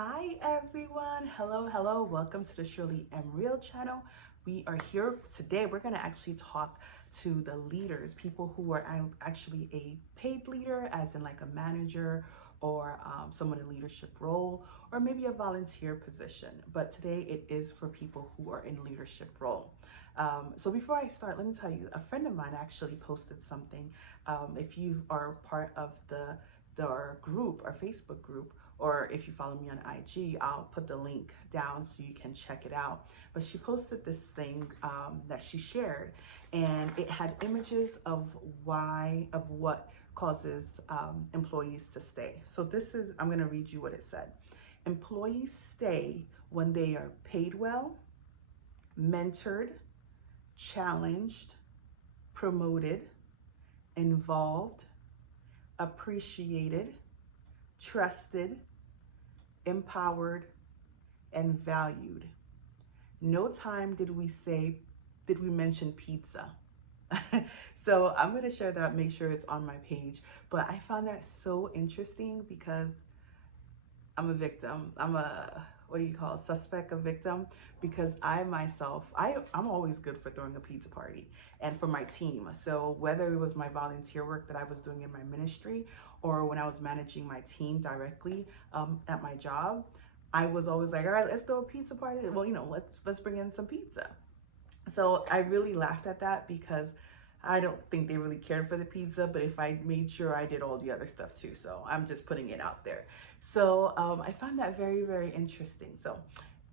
Hi everyone, hello, welcome to the Shirley M. Real channel. We are here today. We're going to actually talk to the leaders, people who are actually a paid leader, as in like a manager or someone in leadership role, or maybe a volunteer position. But today it is for people who are in leadership role. So before I start, let me tell you, a friend of mine actually posted something. If you are part of our group, our Facebook group, or if you follow me on IG, I'll put the link down so you can check it out. But she posted this thing that she shared, and it had images of what causes employees to stay. So I'm going to read you what it said. Employees stay when they are paid well, mentored, challenged, promoted, involved, appreciated, trusted, empowered, and valued. No time did we mention pizza. So I'm going to share that, make sure it's on my page. But I found that so interesting because I'm a victim. What do you call it? Suspect, a victim, because I'm always good for throwing a pizza party and for my team. So whether it was my volunteer work that I was doing in my ministry or when I was managing my team directly at my job, I was always like, all right, let's throw a pizza party. Well, let's bring in some pizza. So I really laughed at that because I don't think they really cared for the pizza, but if I made sure I did all the other stuff too. So I'm just putting it out there. So I found that very, very interesting. So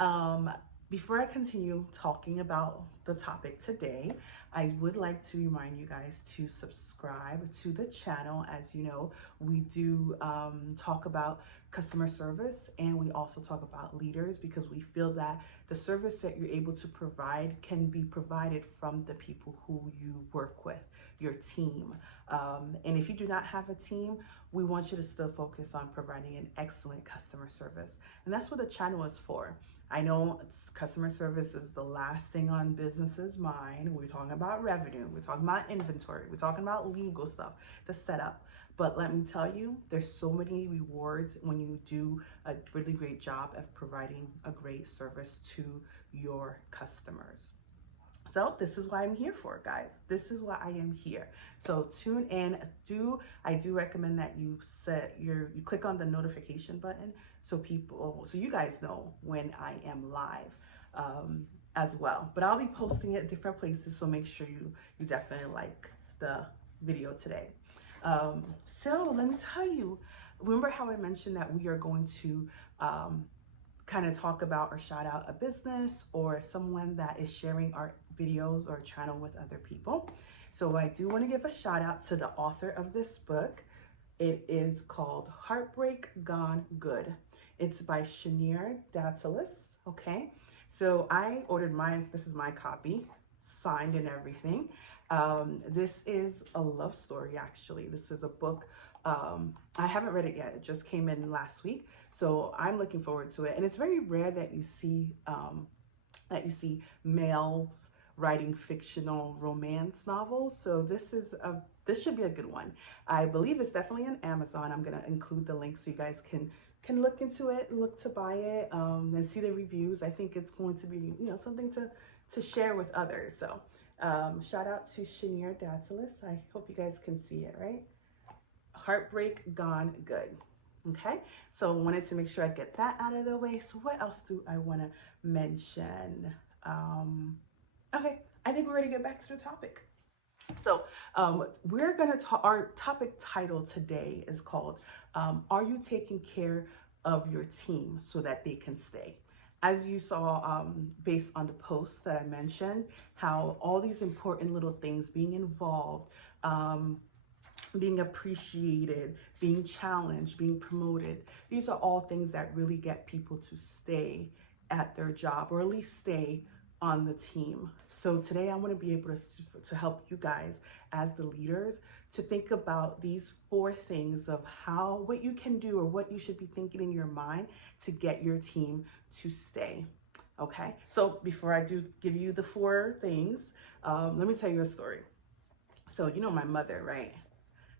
um, before I continue talking about the topic today, I would like to remind you guys to subscribe to the channel. As you know, we do talk about customer service, and we also talk about leaders, because we feel that the service that you're able to provide can be provided from the people who you work with, your team. And if you do not have a team, we want you to still focus on providing an excellent customer service. And that's what the channel is for. I know customer service is the last thing on businesses' mind. We're talking about revenue, we're talking about inventory, we're talking about legal stuff, the setup. But let me tell you, there's so many rewards when you do a really great job of providing a great service to your customers. So this is what I'm here for, guys. This is why I am here. So tune in. I do recommend that you you click on the notification button so you guys know when I am live as well. But I'll be posting it at different places, so make sure you definitely like the video today. So let me tell you. Remember how I mentioned that we are going to kind of talk about or shout out a business or someone that is sharing our videos or channel with other people. So I do want to give a shout out to the author of this book. It is called Heartbreak Gone Good. It's by Chenier Datalis. Okay. So I ordered this is my copy, signed and everything. This is a love story, actually. This is a book. I haven't read it yet. It just came in last week. So I'm looking forward to it. And it's very rare that you see males writing fictional romance novels. So this should be a good one. I believe it's definitely on Amazon. I'm gonna include the link so you guys can look into it, look to buy it, and see the reviews. I think it's going to be something to share with others. So shout out to Chenier Datalis. I hope you guys can see it, right? Heartbreak Gone Good. Okay, so I wanted to make sure I get that out of the way. So what else do I want to mention? Okay, I think we're ready to get back to the topic. So we're going to talk, our topic title today is called, Are You Taking Care of Your Team so that they can stay? As you saw, based on the post that I mentioned, how all these important little things, being involved, being appreciated, being challenged, being promoted. These are all things that really get people to stay at their job, or at least stay on the team. So today I want to be able to help you guys as the leaders to think about these 4 things of what you can do or what you should be thinking in your mind to get your team to stay. Okay, so before I do give you the 4 things, let me tell you a story. So my mother, right?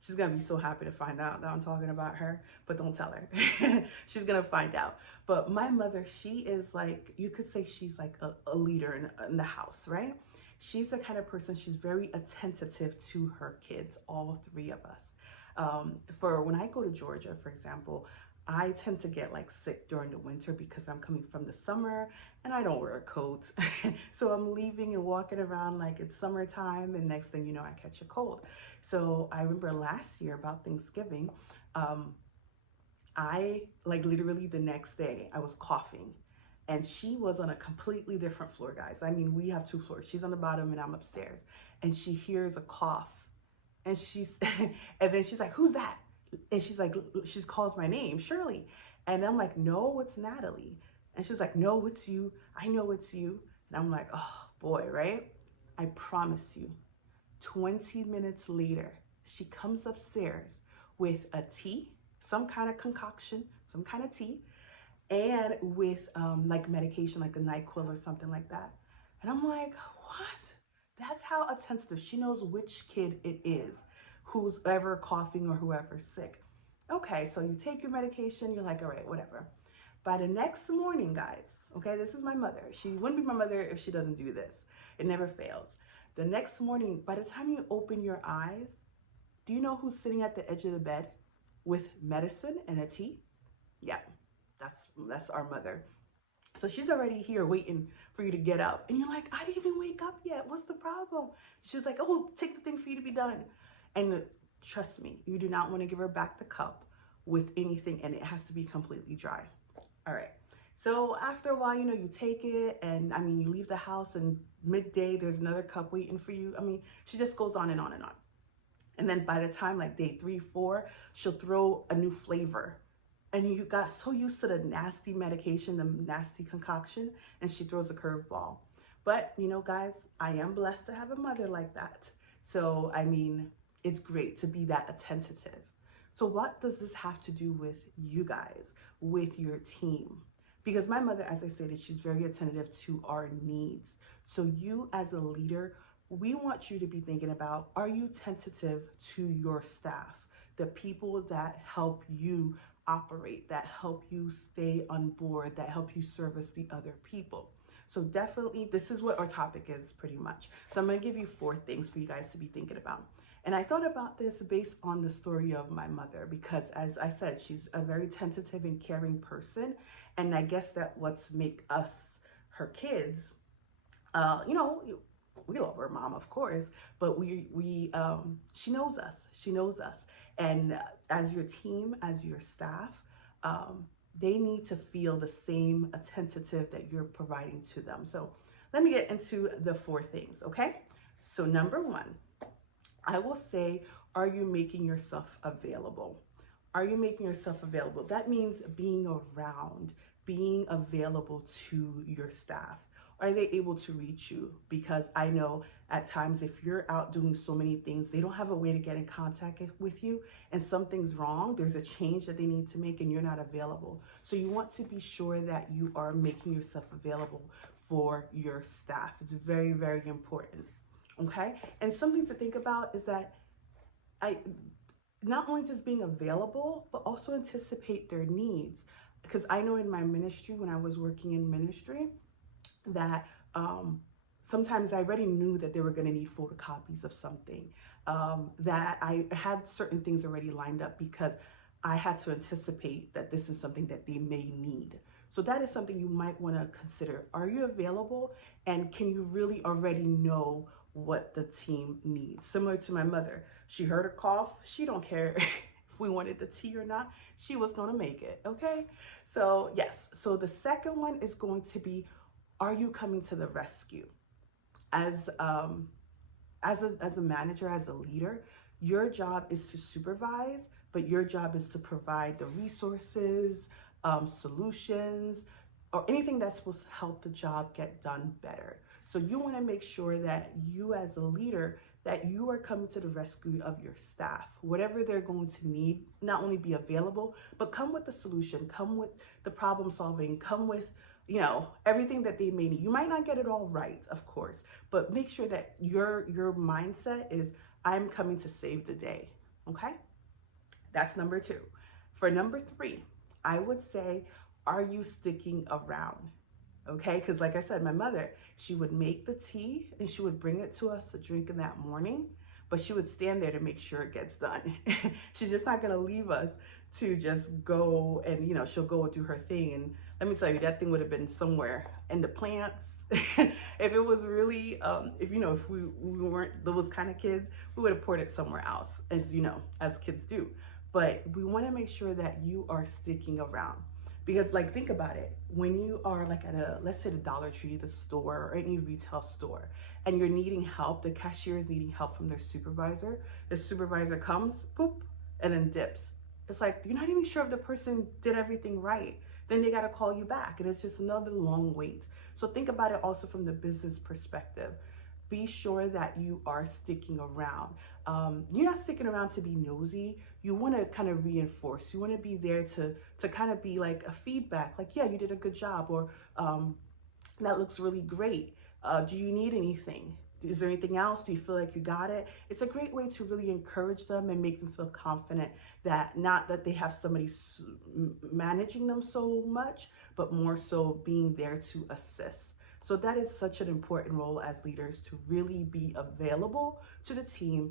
She's gonna be so happy to find out that I'm talking about her, but don't tell her. She's gonna find out. But my mother, she is like, you could say she's like a leader in the house, right? She's the kind of person, she's very attentive to her kids, all three of us. For when I go to Georgia, for example, I tend to get like sick during the winter because I'm coming from the summer and I don't wear a coat. So I'm leaving and walking around like it's summertime, and next thing you know, I catch a cold. So I remember last year about Thanksgiving, um, I like literally the next day I was coughing, and she was on a completely different floor, guys. I mean, we have two floors. She's on the bottom and I'm upstairs, and she hears a cough, and she's and then she's like, "Who's that?" And she's like, she calls my name, Shirley, and I'm like, "No, it's Natalie." And she's like, "No, it's you. I know it's you." And I'm like, "Oh boy, right?" I promise you, 20 minutes later, she comes upstairs with a tea, some kind of concoction, some kind of tea, and with like medication, like a NyQuil or something like that. And I'm like, what? That's how attentive. She knows which kid it is who's ever coughing or whoever's sick. Okay, so you take your medication, you're like, all right, whatever. By the next morning, guys, okay, this is my mother. She wouldn't be my mother if she doesn't do this. It never fails. The next morning, by the time you open your eyes, do you know who's sitting at the edge of the bed with medicine and a tea? Yeah, that's our mother. So she's already here waiting for you to get up. And you're like, I didn't even wake up yet. What's the problem? She's like, oh, take the thing for you to be done. And trust me, you do not want to give her back the cup with anything, and it has to be completely dry. All right. So after a while, you know, you take it, and I mean, you leave the house, and midday, there's another cup waiting for you. I mean, she just goes on and on and on. And then by the time like day 3, 4, she'll throw a new flavor. And you got so used to the nasty medication, the nasty concoction, and she throws a curveball. But, you know, guys, I am blessed to have a mother like that. So, I mean, it's great to be that attentive. So, what does this have to do with you guys, with your team? Because my mother, as I stated, she's very attentive to our needs. So, you as a leader, we want you to be thinking about, are you tentative to your staff, the people that help you operate, that help you stay on board, that help you service the other people? So definitely, this is what our topic is pretty much. So I'm going to give you 4 things for you guys to be thinking about. And I thought about this based on the story of my mother, because as I said, she's a very tentative and caring person. And I guess that what's make us her kids, you know, we love her mom, of course, but she knows us. She knows us. And as your team, as your staff, they need to feel the same attentive that you're providing to them. So let me get into the 4 things, okay? So number 1, I will say, are you making yourself available? Are you making yourself available? That means being around, being available to your staff. Are they able to reach you? Because I know at times if you're out doing so many things, they don't have a way to get in contact with you, and something's wrong. There's a change that they need to make and you're not available. So you want to be sure that you are making yourself available for your staff. It's very, very important. Okay? And something to think about is that I not only just being available, but also anticipate their needs. Because I know in my ministry, when I was working in ministry, that sometimes I already knew that they were going to need photocopies of something, that I had certain things already lined up because I had to anticipate that this is something that they may need. So that is something you might want to consider. Are you available, and can you really already know what the team needs? Similar to my mother, she heard a cough. She don't care if we wanted the tea or not. She was going to make it. Okay. So yes. So the second one is going to be, are you coming to the rescue? As a manager, as a leader, your job is to supervise, but your job is to provide the resources, solutions, or anything that's supposed to help the job get done better. So you want to make sure that you as a leader, that you are coming to the rescue of your staff. Whatever they're going to need, not only be available, but come with the solution, come with the problem solving, come with, you know, everything that they may need. You might not get it all right, of course, but make sure that your mindset is, I'm coming to save the day. Okay, that's number 2. For number 3, I would say, are you sticking around? Okay, because like I said, my mother, she would make the tea and she would bring it to us to drink in that morning, but she would stand there to make sure it gets done. She's just not gonna leave us to just go and, she'll go and do her thing. And let me tell you, that thing would have been somewhere in the plants. If it was really, if we weren't those kind of kids, we would have poured it somewhere else, as kids do. But we want to make sure that you are sticking around. Because like, think about it. When you are like at let's say the Dollar Tree, the store, or any retail store, and you're needing help, the cashier is needing help from their supervisor. The supervisor comes, poop, and then dips. It's like, you're not even sure if the person did everything right. Then they got to call you back, and it's just another long wait. So think about it also from the business perspective. Be sure that you are sticking around. You're not sticking around to be nosy. You want to kind of reinforce. You want to be there to kind of be like a feedback, like, yeah, you did a good job, or that looks really great. Do you need anything? Is there anything else? Do you feel like you got it? It's a great way to really encourage them and make them feel confident that not that they have somebody managing them so much, but more so being there to assist. So that is such an important role as leaders, to really be available to the team,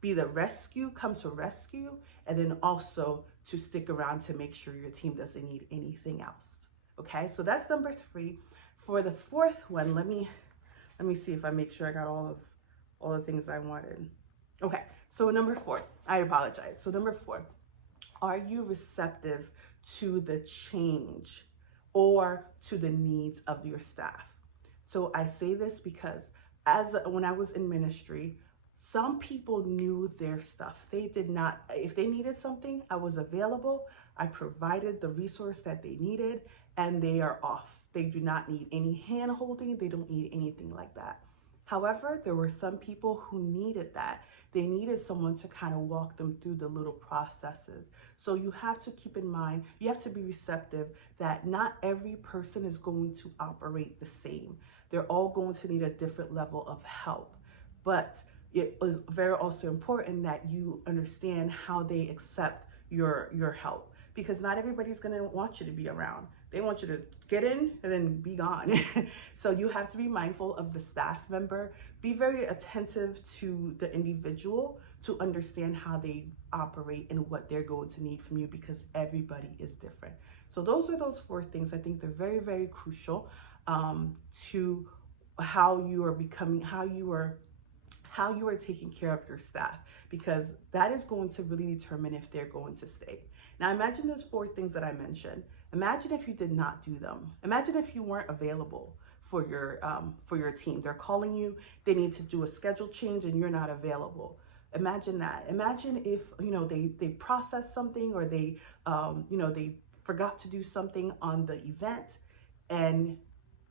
be the rescue, come to rescue, and then also to stick around to make sure your team doesn't need anything else. Okay, so that's number 3. For the 4th one, let me see if I make sure I got all the things I wanted. Okay, so number 4, I apologize. So number 4, are you receptive to the change or to the needs of your staff? So I say this because when I was in ministry, some people knew their stuff. They did not, if they needed something, I was available. I provided the resource that they needed, and they are off. They do not need any hand holding. They don't need anything like that. However, there were some people who needed that. They needed someone to kind of walk them through the little processes. So you have to keep in mind, you have to be receptive that not every person is going to operate the same. They're all going to need a different level of help. But it is very also important that you understand how they accept your help, because not everybody's going to want you to be around. They want you to get in and then be gone. So you have to be mindful of the staff member. Be very attentive to the individual to understand how they operate and what they're going to need from you, because everybody is different. So those are those 4 things. I think they're very, very crucial to how you are becoming, how you are taking care of your staff, because that is going to really determine if they're going to stay. Now imagine those 4 things that I mentioned. Imagine if you did not do them. Imagine if you weren't available for your team. They're calling you, they need to do a schedule change, and you're not available. Imagine that. Imagine if they processed something, or they forgot to do something on the event and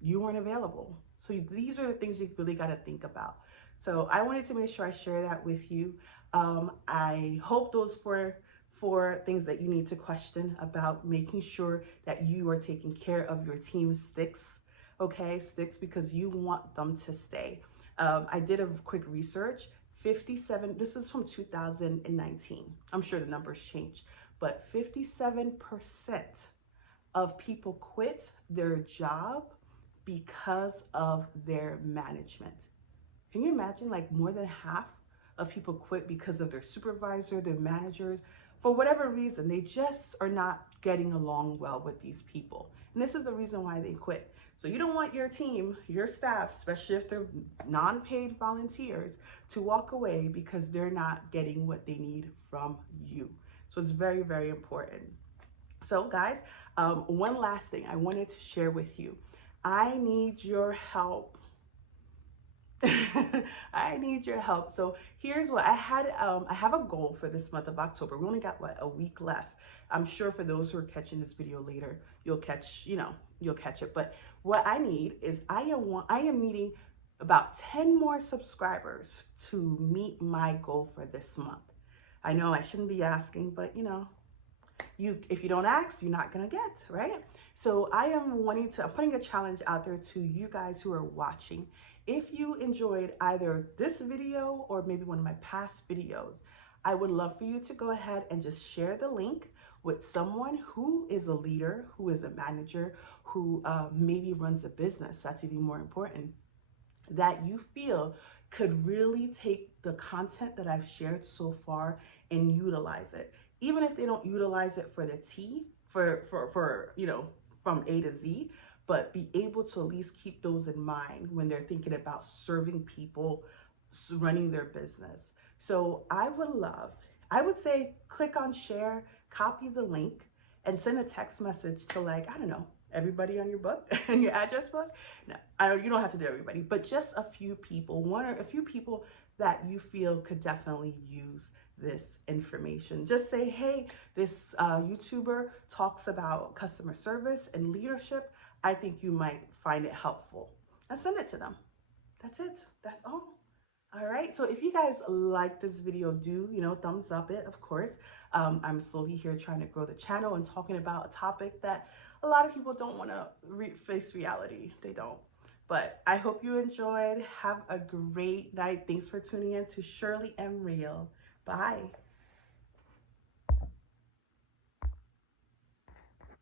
you weren't available. So these are the things you really got to think about. So I wanted to make sure I share that with you. I hope those 4 things that you need to question about making sure that you are taking care of your team sticks. Okay, sticks, because you want them to stay. I did a quick research. 57, this is from 2019. I'm sure the numbers change, but 57% of people quit their job because of their management. Can you imagine, like, more than half of people quit because of their supervisor, their managers, for whatever reason? They just are not getting along well with these people. And this is the reason why they quit. So you don't want your team, your staff, especially if they're non-paid volunteers, to walk away because they're not getting what they need from you. So it's very, very important. So guys, one last thing I wanted to share with you. I need your help. I need your help. So here's what I had. I have a goal for this month of October. We only got a week left. I'm sure for those who are catching this video later, you'll catch it. But what I need is I am needing about 10 more subscribers to meet my goal for this month. I know I shouldn't be asking, but if you don't ask, you're not gonna get, right? So I'm putting a challenge out there to you guys who are watching. If you enjoyed either this video or maybe one of my past videos, I would love for you to go ahead and just share the link with someone who is a leader, who is a manager, who maybe runs a business. That's even more important, that you feel could really take the content that I've shared so far and utilize it. Even if they don't utilize it for the T, for from A to Z, but be able to at least keep those in mind when they're thinking about serving people, running their business. So I would say click on share, copy the link, and send a text message to, like, I don't know, everybody on your book and your address book. No, you don't have to do everybody, but just a few people, one or a few people that you feel could definitely use this information. Just say, hey, this YouTuber talks about customer service and leadership. I think you might find it helpful. And send it to them. That's it. That's all. All right, so if you guys like this video, do, thumbs up it, of course. I'm slowly here trying to grow the channel and talking about a topic that a lot of people don't want to face reality. They don't. But I hope you enjoyed. Have a great night. Thanks for tuning in to Shirley M. Real. Bye.